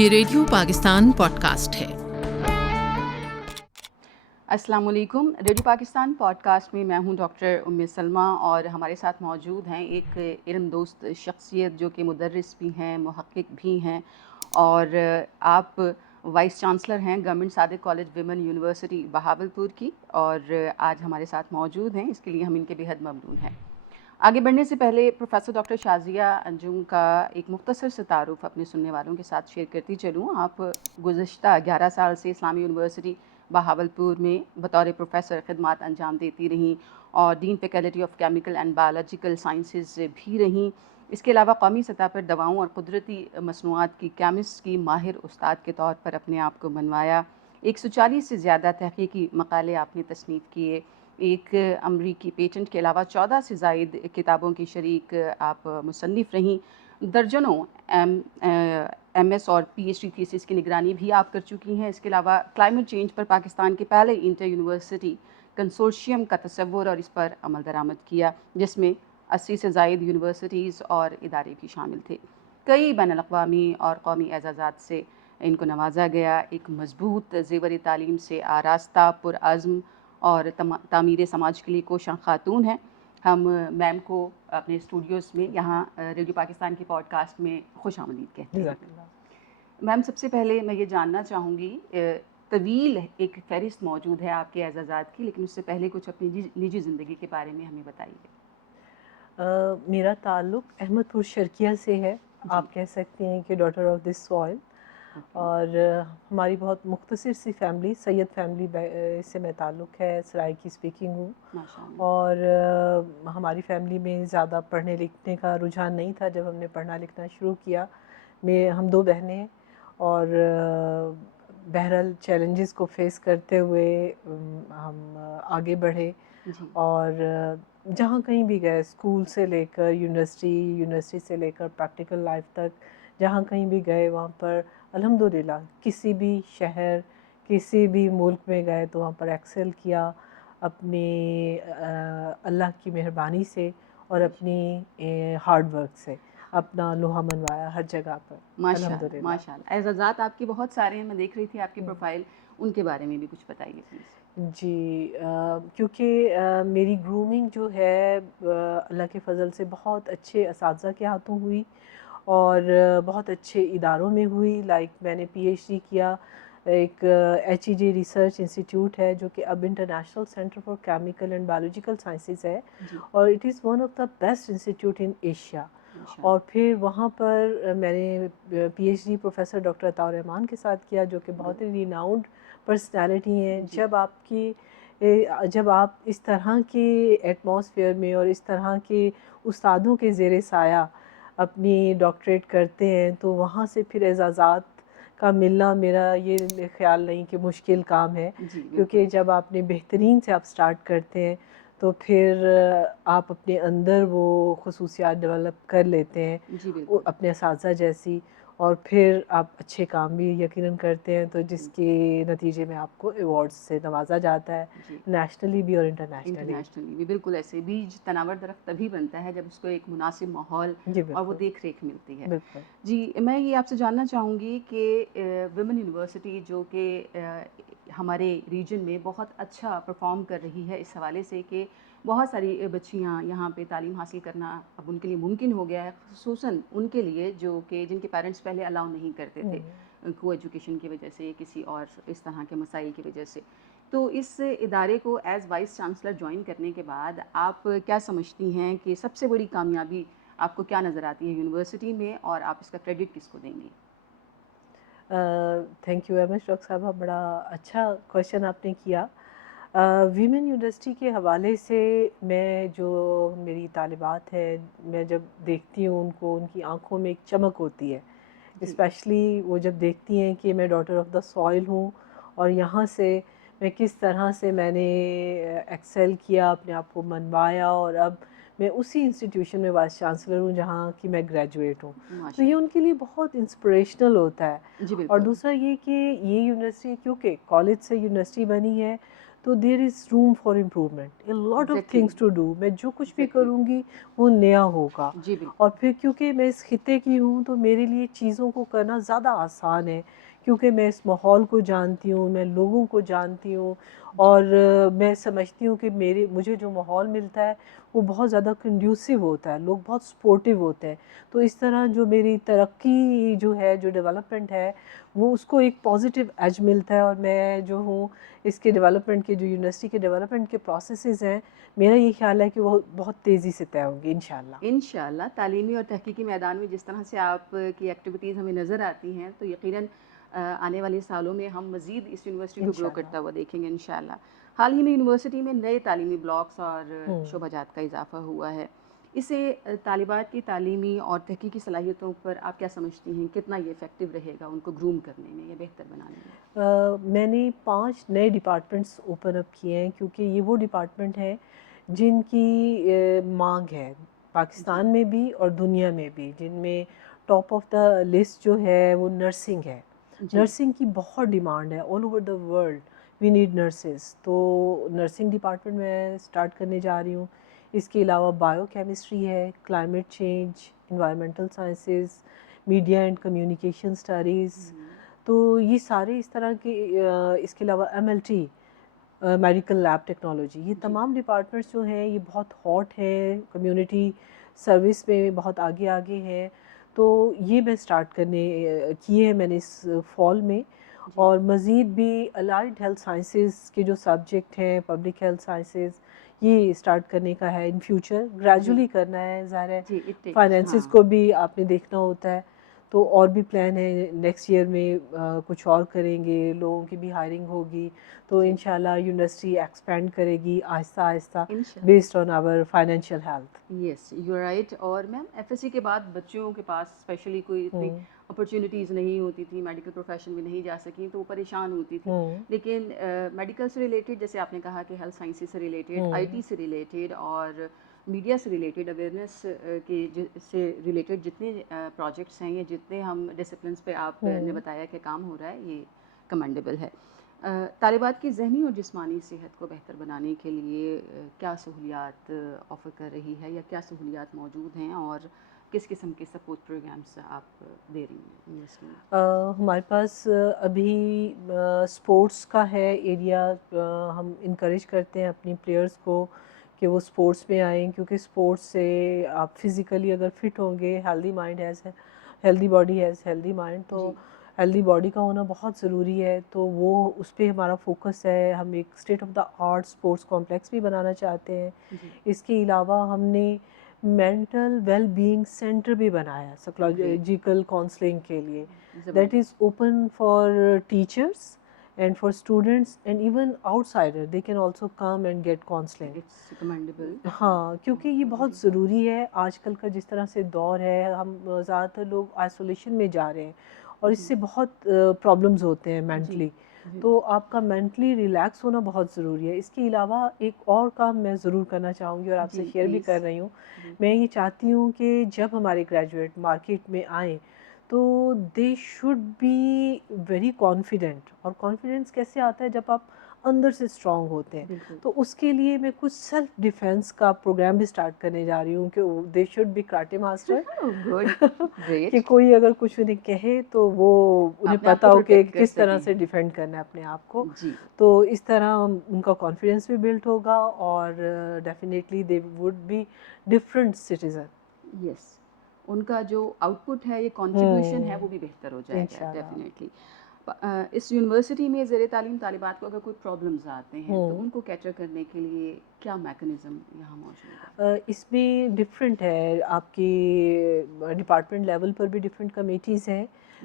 یہ radio Pakistan pod cost ہے۔ السلام علیکم، ریڈیو پاکستان پوڈ کاسٹ میں ہوں ڈاکٹر ام سلمہ، اور ہمارے ساتھ موجود ہیں ایک علم دوست شخصیت جو کہ مدرس بھی ہیں، محقق بھی ہیں، اور آپ وائس چانسلر ہیں گورنمنٹ صادق کالج ویمن یونیورسٹی بہاولپور کی، اور آج ہمارے ساتھ موجود ہیں، اس کے لیے ہم ان کے بے حد ممنون ہیں۔ آگے بڑھنے سے پہلے پروفیسر ڈاکٹر شازیہ انجم کا ایک مختصر سے تعارف اپنے سننے والوں کے ساتھ شیئر کرتی چلوں۔ آپ گزشتہ 11 سال سے اسلامی یونیورسٹی بہاولپور میں بطور پروفیسر خدمات انجام دیتی رہیں اور dean faculty of chemical and biological sciences بھی رہیں۔ اس کے علاوہ قومی سطح پر دواؤں اور قدرتی مصنوعات کی کیمسٹ کی ماہر استاد کے طور پر اپنے آپ کو منوایا۔ 140 سے زیادہ تحقیقی مقالے آپ نے تصنیف کیے، ایک امریکی پیٹنٹ کے علاوہ 14 سے زائد کتابوں کی شریک آپ مصنف رہیں، درجنوں ایم ایس اور پی ایچ ڈی تھیسس کی نگرانی بھی آپ کر چکی ہیں۔ اس کے علاوہ کلائمیٹ چینج پر پاکستان کے پہلے انٹر یونیورسٹی کنسورشیم کا تصور اور اس پر عمل درآمد کیا، جس میں 80 سے زائد یونیورسٹیز اور ادارے بھی شامل تھے۔ کئی بین الاقوامی اور قومی اعزازات سے ان کو نوازا گیا۔ ایک مضبوط زیور تعلیم سے آراستہ، پرعزم اور تعمیر سماج کے لیے کوشاں خاتون ہیں۔ ہم میم کو اپنے اسٹوڈیوز میں یہاں ریڈیو پاکستان کی پوڈ کاسٹ میں خوش آمدید کہتے ہیں۔ میم، سب سے پہلے میں یہ جاننا چاہوں گی، طویل ایک فہرست موجود ہے آپ کے اعزازات کی، لیکن اس سے پہلے کچھ اپنی نجی زندگی کے بارے میں ہمیں بتائیے۔ میرا تعلق احمد پور شرقیہ سے ہے، آپ کہہ سکتے ہیں کہ ڈاٹر آف دس سوائل، اور ہماری بہت مختصر سی فیملی، سید فیملی سے میں تعلق ہے، سرائے کی اسپیکنگ ہوں، اور ہماری فیملی میں زیادہ پڑھنے لکھنے کا رجحان نہیں تھا۔ جب ہم نے پڑھنا لکھنا شروع کیا، ہم 2 بہنیں ہیں، اور بہرحال چیلنجز کو فیس کرتے ہوئے ہم آگے بڑھے، اور جہاں کہیں بھی گئے، اسکول سے لے کر یونیورسٹی سے لے کر پریکٹیکل لائف تک، جہاں کہیں بھی گئے وہاں پر الحمدللہ کسی بھی شہر، کسی بھی ملک میں گئے تو وہاں پر ایکسل کیا، اپنی اللہ کی مہربانی سے اور اپنی ہارڈ ورک سے اپنا لوہا منوایا ہر جگہ پر، الحمدللہ۔ ماشاء اللہ، اعزازات آپ کے بہت سارے ہیں، میں دیکھ رہی تھی آپ کی پروفائل، ان کے بارے میں بھی کچھ بتائیے پلیز۔ جی، کیونکہ میری گرومنگ جو ہے اللہ کے فضل سے بہت اچھے اساتذہ کے ہاتھوں ہوئی، اور بہت اچھے اداروں میں ہوئی۔ لائک میں نے پی ایچ ڈی کیا ایک HEJ ریسرچ انسٹیٹیوٹ ہے، جو کہ اب international centre for chemical and biological sciences ہے، اور it is one of the best institute in Asia. اور پھر وہاں پر میں نے P H D professor doctor Atta ur-Rahman کے ساتھ کیا، جو کہ بہت ہی ریناؤنڈ پرسنالٹی ہیں۔ جب آپ اس طرح کے ایٹماسفیئر میں اور اس طرح کے استادوں کے زیر سایہ اپنی ڈاکٹریٹ کرتے ہیں، تو وہاں سے پھر اعزازات کا ملنا میرا یہ خیال نہیں کہ مشکل کام ہے، کیونکہ جب آپ نے بہترین سے آپ سٹارٹ کرتے ہیں تو پھر آپ اپنے اندر وہ خصوصیات ڈیولپ کر لیتے ہیں اپنے اساتذہ جیسی، اور پھر آپ اچھے کام بھی یقیناً کرتے ہیں، تو جس کے نتیجے میں آپ کو ایوارڈز سے نوازا جاتا ہے، نیشنلی بھی اور انٹرنیشنلی بھی۔ بالکل ایسے بیج تناور درخت تبھی بنتا ہے جب اس کو ایک مناسب ماحول اور وہ دیکھ ریکھ ملتی ہے۔ جی، میں یہ آپ سے جاننا چاہوں گی کہ ویمن یونیورسٹی جو کہ ہمارے ریجن میں بہت اچھا پرفارم کر رہی ہے، اس حوالے سے کہ بہت ساری بچیاں یہاں پہ تعلیم حاصل کرنا اب ان کے لیے ممکن ہو گیا ہے، خصوصاً ان کے لیے جو کہ جن کے پیرنٹس پہلے الاؤ نہیں کرتے تھے، کو ایجوکیشن کی وجہ سے، کسی اور اس طرح کے مسائل کی وجہ سے۔ تو اس ادارے کو ایز وائس چانسلر جوائن کرنے کے بعد آپ کیا سمجھتی ہیں کہ سب سے بڑی کامیابی آپ کو کیا نظر آتی ہے یونیورسٹی میں، اور آپ اس کا کریڈٹ کس کو دیں گے؟ Thank you very much doctor صاحبہ، بڑا اچھا کویشچن آپ نے کیا۔ ویمن یونیورسٹی کے حوالے سے میں جو میری طالبات ہیں، میں جب دیکھتی ہوں ان کو، ان کی آنکھوں میں ایک چمک ہوتی ہے، اسپیشلی وہ جب دیکھتی ہیں کہ میں ڈاٹر آف دا سوائل ہوں، اور یہاں سے میں کس طرح سے میں نے ایکسل کیا، اپنے آپ کو منوایا، اور اب میں اسی انسٹیٹیوشن میں وائس چانسلر ہوں جہاں کی میں گریجویٹ ہوں، تو یہ ان کے لیے بہت انسپریشنل ہوتا ہے۔ اور دوسرا یہ کہ یہ یونیورسٹی کیونکہ کالج سے یونیورسٹی بنی ہے، تو there is room for improvement, a lot of Exactly. Things to do. میں جو کچھ بھی Exactly. کروں گی وہ نیا ہوگا. جی بالکل. اور پھر کیونکہ میں اس خطے کی ہوں تو میرے لیے چیزوں کو کرنا زیادہ آسان ہے، کیونکہ میں اس ماحول کو جانتی ہوں، میں لوگوں کو جانتی ہوں، اور میں سمجھتی ہوں کہ مجھے جو ماحول ملتا ہے وہ بہت زیادہ کنڈیوسو ہوتا ہے، لوگ بہت سپورٹیو ہوتے ہیں. تو اس طرح جو میری ترقی جو ہے، جو ڈیولپمنٹ ہے، وہ اس کو ایک پازیٹیو ایج ملتا ہے. اور میں جو ہوں اس کے ڈیولپمنٹ کے، جو یونیورسٹی کے ڈیولپمنٹ کے پروسیسز ہیں، میرا یہ خیال ہے کہ وہ بہت تیزی سے طے ہوں گے انشاءاللہ. انشاءاللہ تعلیمی اور تحقیقی میدان میں جس طرح سے آپ کی ایکٹیویٹیز ہمیں نظر آتی ہیں تو یقیناً آنے والے سالوں میں ہم مزید اس یونیورسٹی کو گرو کرتا ہوا دیکھیں گے انشاءاللہ. حال ہی میں یونیورسٹی میں نئے تعلیمی بلاکس اور شعبہ جات کا اضافہ ہوا ہے. اسے طالبات کی تعلیمی اور تحقیقی صلاحیتوں پر آپ کیا سمجھتی ہیں، کتنا یہ افیکٹو رہے گا ان کو گروم کرنے میں یا بہتر بنانے میں؟ میں نے 5 نئے ڈپارٹمنٹس اوپن اپ کیے ہیں، کیونکہ یہ وہ ڈپارٹمنٹ ہیں جن کی مانگ ہے پاکستان میں بھی اور دنیا میں بھی، جن میں ٹاپ آف دا لسٹ جو ہے وہ نرسنگ ہے. نرسنگ کی بہت ڈیمانڈ ہے all over the world, we need nurses. تو نرسنگ ڈپارٹمنٹ میں اسٹارٹ کرنے جا رہی ہوں. اس کے علاوہ بایو کیمسٹری ہے، climate change, environmental sciences, media and communication studies. تو یہ سارے اس طرح کے، اس کے علاوہ M L T, medical lab technology, یہ تمام ڈپارٹمنٹس جو ہیں یہ بہت ہاٹ ہیں، کمیونٹی سروس میں بہت آگے آگے ہیں. تو یہ میں اسٹارٹ کرنے کیے ہیں میں نے اس فال میں. اور مزید بھی الائڈ ہیلتھ سائنسز کے جو سبجیکٹ ہیں، پبلک ہیلتھ سائنسز، یہ اسٹارٹ کرنے کا ہے ان فیوچر. گریجولی کرنا ہے، ظاہر ہے فائنینسز کو بھی آپ نے دیکھنا ہوتا ہے. تو اور بھی پلان ہے نیکسٹ ایئر میں کچھ اور کریں گے، لوگوں کی بھی ہائرنگ ہوگی. تو انشاءاللہ یونیورسٹی ایکسپینڈ کرے گی آہستہ آہستہ based on our financial health. Yes you are right. اور میم ایف ایس سی کے بعد بچوں کے پاس اسپیشلی کوئی اتنی اپرچونیٹیز نہیں ہوتی تھی، میڈیکل پروفیشن میں نہیں جا سکیں تو وہ پریشان ہوتی تھی. لیکن میڈیکل سے ریلیٹڈ، جیسے آپ نے کہا کہ ہیلتھ سائنسز سے ریلیٹڈ، آئی ٹی سے ریلیٹڈ اور میڈیا سے ریلیٹڈ، اویئرنیس کے سے ریلیٹڈ جتنے پروجیکٹس ہیں یا جتنے ہم ڈسپلنس پہ آپ نے بتایا کہ کام ہو رہا ہے، یہ کمینڈیبل ہے. طالبات کی ذہنی اور جسمانی صحت کو بہتر بنانے کے لیے کیا سہولیات آفر کر رہی ہے یا کیا سہولیات موجود ہیں اور کس قسم کے سپورٹ پروگرامس آپ دے رہی ہیں یونیورسٹی میں؟ ہمارے پاس ابھی اسپورٹس کا ہے ایریا. ہم انکریج کرتے ہیں اپنی پلیئرس کو کہ وہ اسپورٹس میں آئیں، کیونکہ اسپورٹس سے آپ فزیکلی اگر فٹ ہوں گے، healthy mind has healthy body has healthy mind, تو ہیلدی باڈی کا ہونا بہت ضروری ہے. تو وہ اس پہ ہمارا فوکس ہے. ہم ایک state of the art sports complex بھی بنانا چاہتے ہیں. اس کے علاوہ ہم نے مینٹل ویل بینگ سینٹر بھی بنایا سائیکولوجیکل کاؤنسلنگ کے لیے. That is open for teachers and for students and even outsider, they can also come and get counselling. ہاں، کیونکہ یہ بہت ضروری ہے. آج کل کا جس طرح سے دور ہے، ہم زیادہ تر لوگ آئسولیشن میں جا رہے ہیں اور اس سے بہت پرابلمز ہوتے ہیں مینٹلی. تو آپ کا مینٹلی ریلیکس ہونا بہت ضروری ہے. اس کے علاوہ ایک اور کام میں ضرور کرنا چاہوں گی اور آپ سے شیئر بھی کر رہی ہوں. میں یہ چاہتی ہوں کہ جب ہمارے گریجویٹ مارکیٹ میں آئیں تو they should be very confident. اور کانفیڈنس کیسے آتا ہے؟ جب آپ اندر سے اسٹرانگ ہوتے ہیں. تو اس کے لیے میں کچھ سیلف ڈیفینس کا پروگرام بھی اسٹارٹ کرنے جا رہی ہوں کہ they should be karate master. کہ کوئی اگر کچھ انہیں کہے تو وہ انہیں پتہ ہو کہ کس طرح سے ڈیفینڈ کرنا ہے اپنے آپ کو. تو اس طرح ان کا کانفیڈنس بھی بلڈ ہوگا اور definitely they would be different citizen. Yes, ان کا جو آؤٹ پٹ ہے، یہ کنٹریبیوشن ہے، وہ بھی بہتر ہو جائے گا ڈیفینیٹلی. اس یونیورسٹی میں زیر تعلیم طالبات کو اگر کوئی پرابلمز آتے ہیں تو ان کو کیٹر کرنے کے لیے کیا میکنزم یہاں موجود ہے؟ اس میں ڈفرینٹ ہے. آپ کی ڈپارٹمنٹ لیول پر بھی ڈفرینٹ کمیٹیز ہیں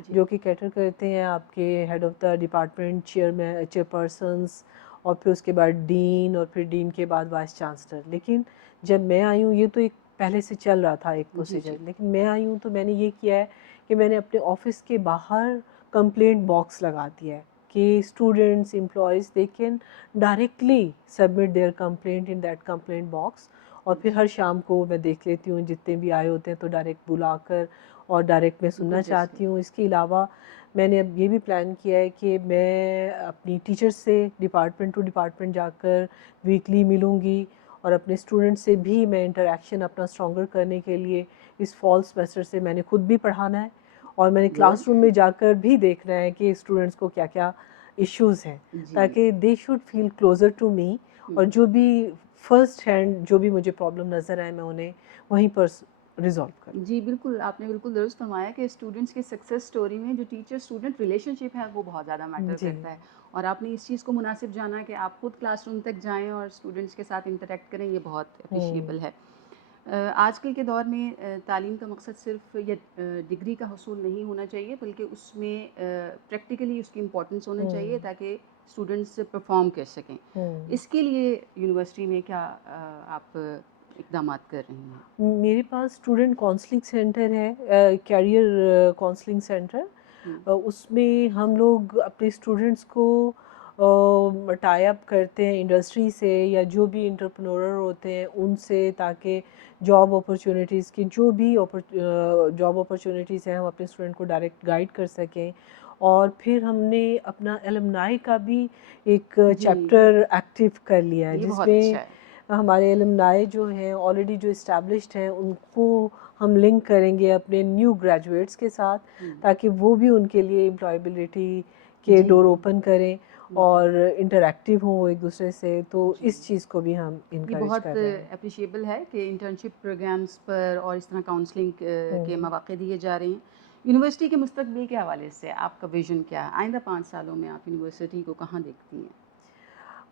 جو کہ کیٹر کرتے ہیں. آپ کے head of the department, chairpersons, اور پھر اس کے بعد ڈین، اور پھر ڈین کے بعد وائس چانسلر. لیکن جب میں آئی ہوں، یہ تو ایک پہلے سے چل رہا تھا ایک پروسیجر، لیکن میں آئی ہوں تو میں نے یہ کیا ہے کہ میں نے اپنے آفس کے باہر کمپلینٹ باکس لگا دیا ہے کہ students, employees, they can directly submit their complaint in that complaint box. اور پھر ہر شام کو میں دیکھ لیتی ہوں جتنے بھی آئے ہوتے ہیں تو ڈائریکٹ بلا کر اور ڈائریکٹ میں سننا چاہتی ہوں. اس کے علاوہ میں نے اب یہ بھی پلان کیا ہے کہ میں اپنی ٹیچر سے ڈپارٹمنٹ ٹو ڈپارٹمنٹ جا کر ویکلی ملوں گی، اور اپنے اسٹوڈنٹ سے بھی میں انٹریکشن اپنا اسٹرانگر کرنے کے لیے اس فال سیمسٹر سے میں نے خود بھی پڑھانا ہے، اور میں نے کلاس روم میں جا کر بھی دیکھنا ہے کہ اسٹوڈنٹس کو کیا کیا ایشوز ہیں، تاکہ they should feel closer to me, اور جو بھی فرسٹ ہینڈ جو بھی مجھے پرابلم نظر آئے میں انہیں وہیں پر ریزالو کروں۔ جی بالکل، آپ نے بالکل درست فرمایا کہ اسٹوڈنٹس کی سکسیس اسٹوری میں جو ٹیچر اسٹوڈنٹ ریلیشن شپ ہے وہ بہت زیادہ میٹر جی کرتا ہے، اور آپ نے اس چیز کو مناسب جانا کہ آپ خود کلاس روم تک جائیں اور اسٹوڈنٹس کے ساتھ انٹریکٹ کریں، یہ بہت اپریشیبل ہے۔ آج کل کے دور میں تعلیم کا مقصد صرف یا ڈگری کا حصول نہیں ہونا چاہیے، بلکہ اس میں پریکٹیکلی اس کی امپورٹنس ہونا چاہیے تاکہ اسٹوڈنٹس پرفارم کر سکیں۔ اس کے لیے یونیورسٹی میں کیا آپ اقدامات کر رہی ہیں؟ میرے پاس اسٹوڈنٹ کونسلنگ سینٹر ہے، کیریئر کونسلنگ سینٹر، اس میں ہم لوگ اپنے اسٹوڈنٹس کو ٹائی اپ کرتے ہیں انڈسٹری سے یا جو بھی انٹرپرنور ہوتے ہیں ان سے، تاکہ جاب اپرچونیٹیز کی جو بھی جاب اپرچونیٹیز ہیں ہم اپنے اسٹوڈنٹ کو ڈائریکٹ گائیڈ کر سکیں۔ اور پھر ہم نے اپنا الومنائی کا بھی ایک چیپٹر ایکٹیو کر لیا ہے، یہ جس بہت میں اچھا ہے۔ ہمارے الومنائی جو ہیں آلریڈی جو اسٹیبلشڈ ہیں ان کو ہم لنک کریں گے اپنے نیو گریجویٹس کے ساتھ، تاکہ وہ بھی ان کے لیے امپلائبلٹی کے ڈور اوپن کریں اور انٹریکٹیو ہوں وہ ایک دوسرے سے، تو اس چیز کو بھی ہم یہ انکریج بہت کر رہے ہیں۔ اپریشیبل ہے کہ انٹرنشپ پروگرامز پر اور اس طرح کاؤنسلنگ کے مواقع دیے جا رہے ہیں۔ یونیورسٹی کے مستقبل کے حوالے سے آپ کا ویژن کیا ہے؟ آئندہ 5 سالوں میں آپ یونیورسٹی کو کہاں دیکھتی ہیں؟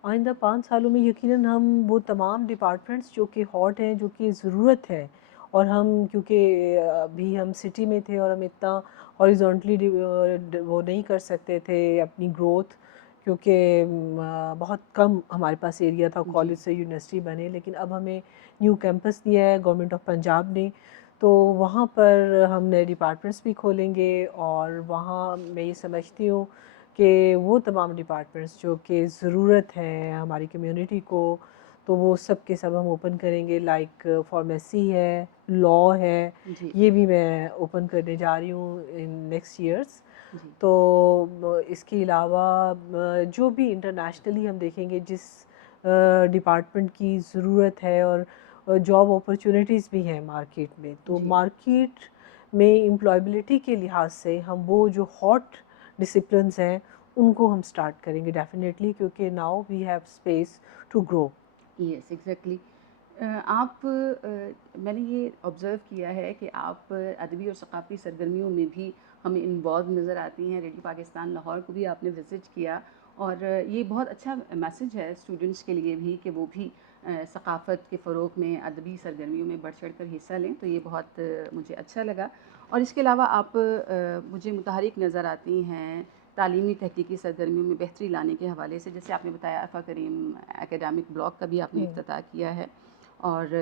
آئندہ 5 سالوں میں یقیناً ہم وہ تمام ڈپارٹمنٹس جو کہ ہاٹ ہیں، جو کہ ضرورت ہے، اور ہم کیونکہ ابھی ہم سٹی میں تھے اور ہم اتنا ہاریزونٹلی وہ نہیں کر سکتے تھے اپنی گروتھ، کیونکہ بہت کم ہمارے پاس ایریا تھا کالج سے یونیورسٹی بنے، لیکن اب ہمیں نیو کیمپس دیا ہے گورنمنٹ آف پنجاب نے، تو وہاں پر ہم نئے ڈپارٹمنٹس بھی کھولیں گے، اور وہاں میں یہ سمجھتی ہوں کہ وہ تمام ڈپارٹمنٹس جو کہ ضرورت ہے ہماری کمیونٹی کو، تو وہ سب کے سب ہم اوپن کریں گے، لائک فارمیسی ہے، لاء ہے، یہ بھی میں اوپن کرنے جا رہی ہوں ان نیکسٹ ایئرس۔ تو اس کے علاوہ جو بھی انٹرنیشنلی ہم دیکھیں گے جس ڈپارٹمنٹ کی ضرورت ہے، اور جاب اپرچونیٹیز بھی ہیں مارکیٹ میں، تو مارکیٹ میں امپلائبلٹی کے لحاظ سے ہم وہ جو ہاٹ ڈسپلنس ہیں ان کو ہم سٹارٹ کریں گے ڈیفینیٹلی، کیونکہ now we have space to grow. Yes exactly. آپ میں نے یہ آبزرو کیا ہے کہ آپ ادبی اور ثقافتی سرگرمیوں میں بھی ہمیں انوالو نظر آتی ہیں۔ ریڈیو پاکستان لاہور کو بھی آپ نے وزٹ کیا، اور یہ بہت اچھا میسج ہے اسٹوڈنٹس کے لیے بھی کہ وہ بھی ثقافت کے فروغ میں ادبی سرگرمیوں میں بڑھ چڑھ کر حصہ لیں، تو یہ بہت مجھے اچھا لگا۔ اور اس کے علاوہ آپ مجھے متحرک نظر آتی ہیں تعلیمی تحقیقی سرگرمیوں میں بہتری لانے کے حوالے سے، جیسے آپ نے بتایا عفا کریم اکیڈمک بلاک کا بھی آپ نے افتتاح کیا ہے، اور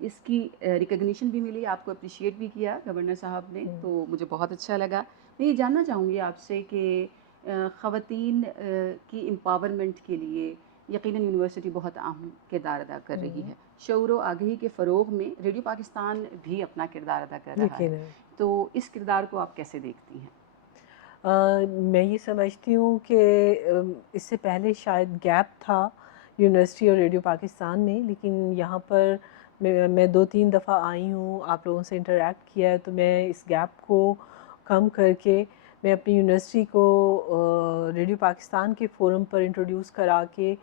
اس کی ریکگنیشن بھی ملی، آپ کو اپریشیٹ بھی کیا گورنر صاحب نے، تو مجھے بہت اچھا لگا۔ میں یہ جاننا چاہوں گی آپ سے کہ خواتین کی امپاورمنٹ کے لیے یقیناً یونیورسٹی بہت اہم کردار ادا کر رہی ہے، شعور و آگہی کے فروغ میں ریڈیو پاکستان بھی اپنا کردار ادا کر رہا ہے، تو اس کردار کو آپ کیسے دیکھتی ہیں؟ میں یہ سمجھتی ہوں کہ اس سے پہلے شاید گیپ تھا یونیورسٹی اور ریڈیو پاکستان میں، لیکن یہاں پر میں 2-3 دفعہ آئی ہوں، آپ لوگوں سے انٹریکٹ کیا ہے، تو میں اس گیپ کو کم کر کے میں اپنی یونیورسٹی کو ریڈیو پاکستان کے فورم پر انٹروڈیوس کرا کے،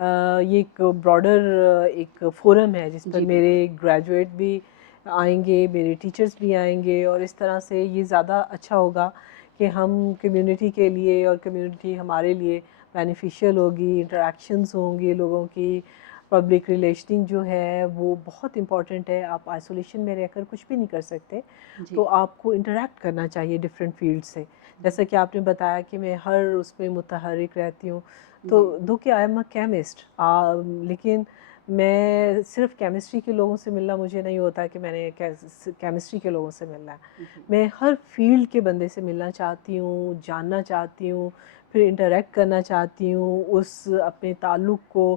یہ ایک براڈر ایک فورم ہے جس پر میرے گریجویٹ بھی آئیں گے، میرے ٹیچرز بھی آئیں گے، اور اس طرح سے یہ زیادہ اچھا ہوگا کہ ہم کمیونٹی کے لیے اور کمیونٹی ہمارے لیے بینیفیشیل ہوگی، انٹریکشنز ہوں گی لوگوں کی، پبلک ریلیشننگ جو ہے وہ بہت امپورٹنٹ ہے۔ آپ آئسولیشن میں رہ کر کچھ بھی نہیں کر سکتے، تو آپ کو انٹریکٹ کرنا چاہیے ڈفرینٹ فیلڈ سے، جیسا کہ آپ نے بتایا کہ میں ہر اس میں متحرک رہتی ہوں، تو دو کہ آئی ایم اے کیمسٹ، لیکن میں صرف کیمسٹری کے لوگوں سے ملنا مجھے نہیں ہوتا کہ میں نے کیمسٹری کے لوگوں سے ملنا ہے، میں ہر فیلڈ کے بندے سے ملنا چاہتی ہوں، جاننا چاہتی ہوں، پھر انٹریکٹ کرنا چاہتی ہوں، اس اپنے تعلق کو